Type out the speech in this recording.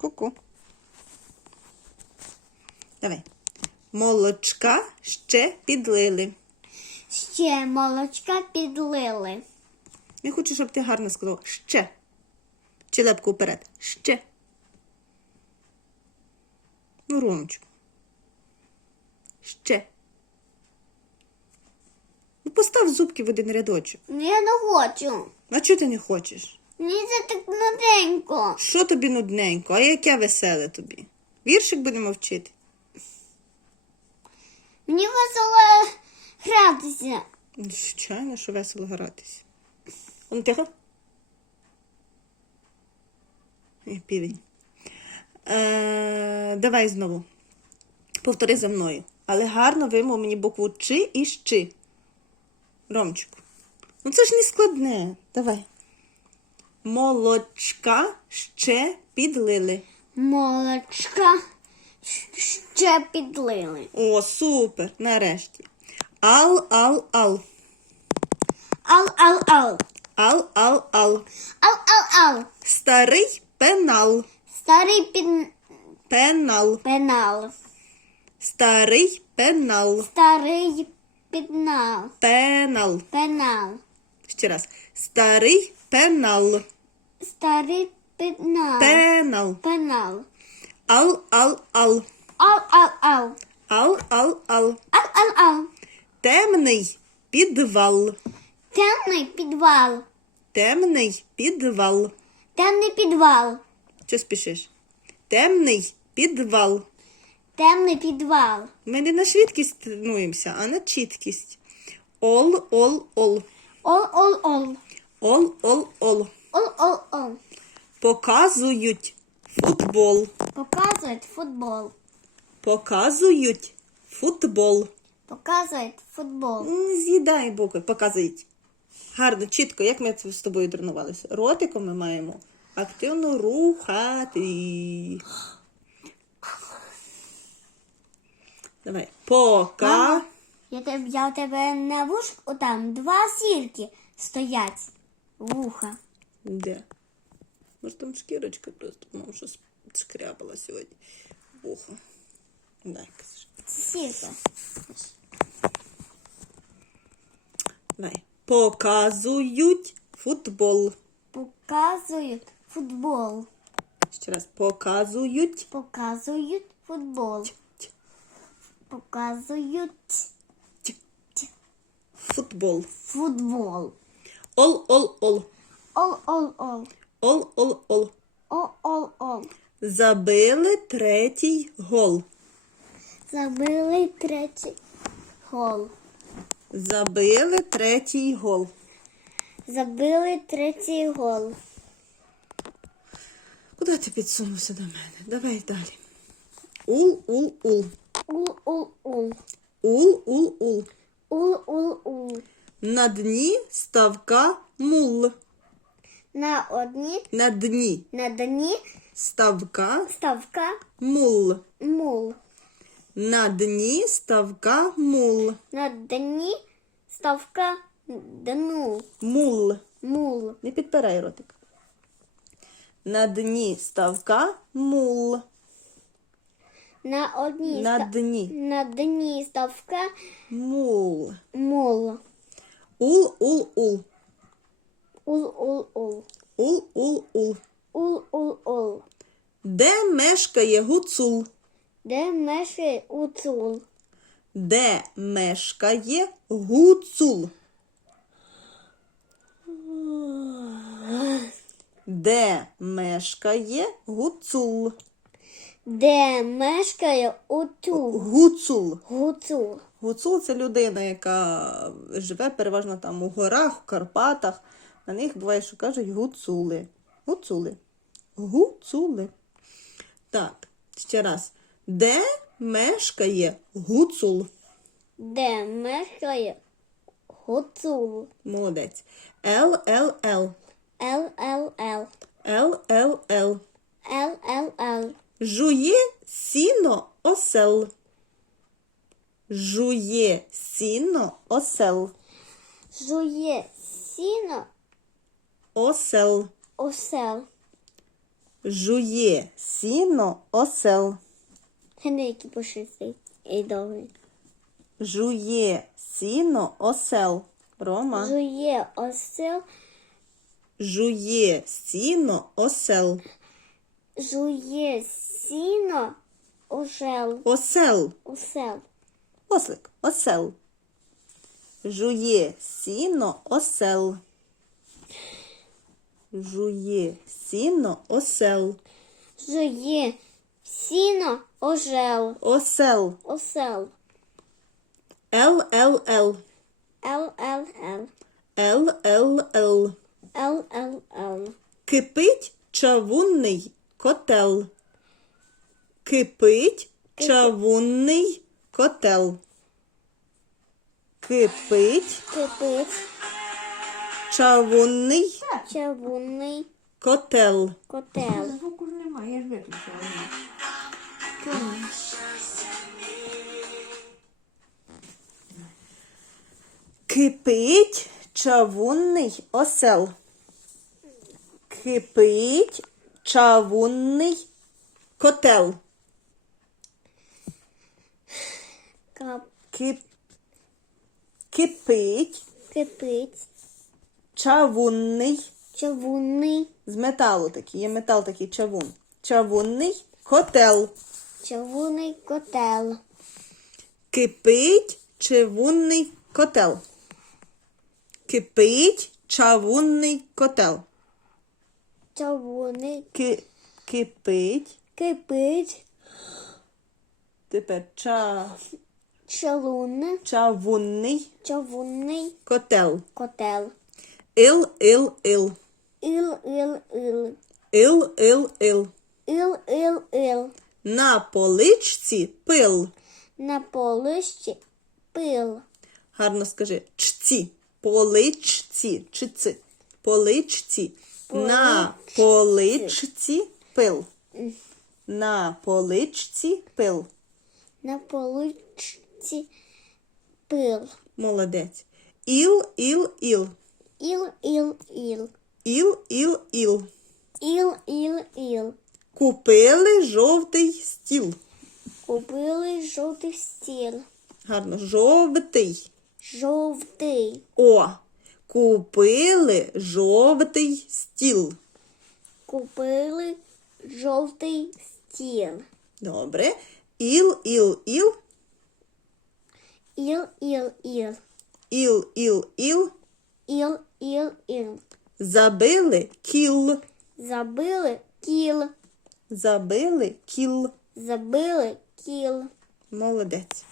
Ку-ку. Давай. Молочка ще підлили. Ще молочка підлили. Я хочу, щоб ти гарно сказав ще. Чи лепку вперед. Ще. Ну, Ромочку. Ще. Ну, постав зубки в один рядочок. Я не хочу. А чого ти не хочеш? Мені це так нуденько. Що тобі нудненько, а яке веселе тобі? Віршик будемо вчити? Мені весело гратися. Звичайно, що весело гратися. Он тихо. Півень. Е, давай знову. Повтори за мною. Але гарно вимов мені букву Чи і щи. Ромчику. Ну це ж не складне. Давай. Молочка ще підлили. Молочка ще підлили. О, супер! Нарешті. Ал-ал-ал. Ал-ал-ал. Ал-ал-ал. Ал-ал-ал. Старий пенал. Старий під... Пенал. пенал. Старий пенал. Старий пенал. Пенал. Пенал. Ще раз. Старий пенал. Старий пенал. Пенал. Пенал. Ал-ал-ал. Ал-ал-ал. Ал-ал-ал. Ал-ал-ал. Темний підвал. Темний підвал. Темний підвал. Темний підвал. Що спішиш? Темний підвал. Темний підвал. Ми не на швидкість тренуємося, а на чіткість. Ол-ол-ол. Ол-ол-ол. Ол-ол-ол. Ол-ол-ол. Показують футбол. Показують футбол. Показують футбол. Показують футбол. З'їдай букви, показують. Гарно, чітко, як ми з тобою тренувалися. Ротиком ми маємо активно рухати. Давай. Пока. Мама, Я, я у тебе на вушку там два сірки стоять. Вуха. Де? Може там шкірочка просто, мам, щось шкрябала сьогодні. Вухо. Дай, кажеш. Сірка. Давай. Показують футбол. Показують футбол. Ще раз. Показують. Показують футбол. Показують Футбол. футбол. Ол-ол-ол. Ол-ол-ол. Ол-ол-ол. Ол-ол-ол. Забили третій гол. Забили третій гол. Забили третій гол. Забили третій гол. Куди ти підсунувся до мене? Давай далі. Ул-ул-ул. Ул-ул-ул. Ул-ул-ул. Ул-ул-ул. На дні ставка мул. На одній, На дні на дні ставка ставка мул. мул. На дні ставка мул. На дні ставка дну. Мул. Мул. Не підпирай ротик. На дні ставка мул. На одній На ста- дні. на дні ставка Мул. мул. Ул-ул-ул. Ул-ул-ул. Ул-ул-ул. Ул-ул-ул. Де мешкає гуцул? Де мешкає уцул? Де мешкає гуцул? Де мешкає гуцул? Де мешкає уцул? Гуцул. Гуцул. Гуцул це людина, яка живе переважно там у горах, в Карпатах. На них буває, що кажуть гуцули. Гуцули. Гуцули. Так, ще раз. Де мешкає гуцул? Де мешкає гуцул? Молодець. Л-Л-Л. Л-Л-Л. Л-Л-Л. Л-Л-Л. Жує сіно осел. Жує сіно осел. Жує сіно Осел. осел. Жує сіно осел. Глянь, який пушистий і довгий. Жує сіно осел. Рома. Жує осел, Жує сіно осел. жує сіно, ожел, Осел. осел. Ослик. Осел. Жує сіно осел. Жує сіно осел. Жує сіно, ожел, Осел. осел. Л Л Л. Л, Л, Л. Л Л Л. Л, Л, Л. Кипить чавунний котел. Кипить чавунний котел. Кипить Кипить, чавунний чавунний котел. котел. Звуку ж немає, я ж виключила. Кипить чавунний осел. Кипить чавунний котел. Кип... Кипить кипить, чавунний чавунний, з металу такий, є метал такий чавун. Чавунний котел. чавунний котел. Кипить чавунний котел. Кипить чавунний котел. Чавунний, Ки... Кипить. кипить, Тепер ча... чалунний, чавунний чавунний котел. котел. Ил, ил, ил. Ил, ил, ил. Ил, ил, ил. Ил, ил, ил. На поличці пил. На полищі пил. Гарно скажи. Чці. Поличці. Чиці. Поличці. На поличці пил. На поличці пил. На поличці пил. Молодець. Іл, іл, іл. Іл, іл, іл. Іл, іл, іл. Іл, іл, іл. Купили жовтий стіл. Купили жовтий стіл. Гарно. Жовтий. Жовтий. О. Купили жовтий стіл. Купили жовтий стіл. Добре. Іл, іл, іл. Іл, іл, іл. Іл, іл, іл. Іл, іл, іл. Забили кіл. Забили кіл. Забили кіл. Забили кіл. Молодець.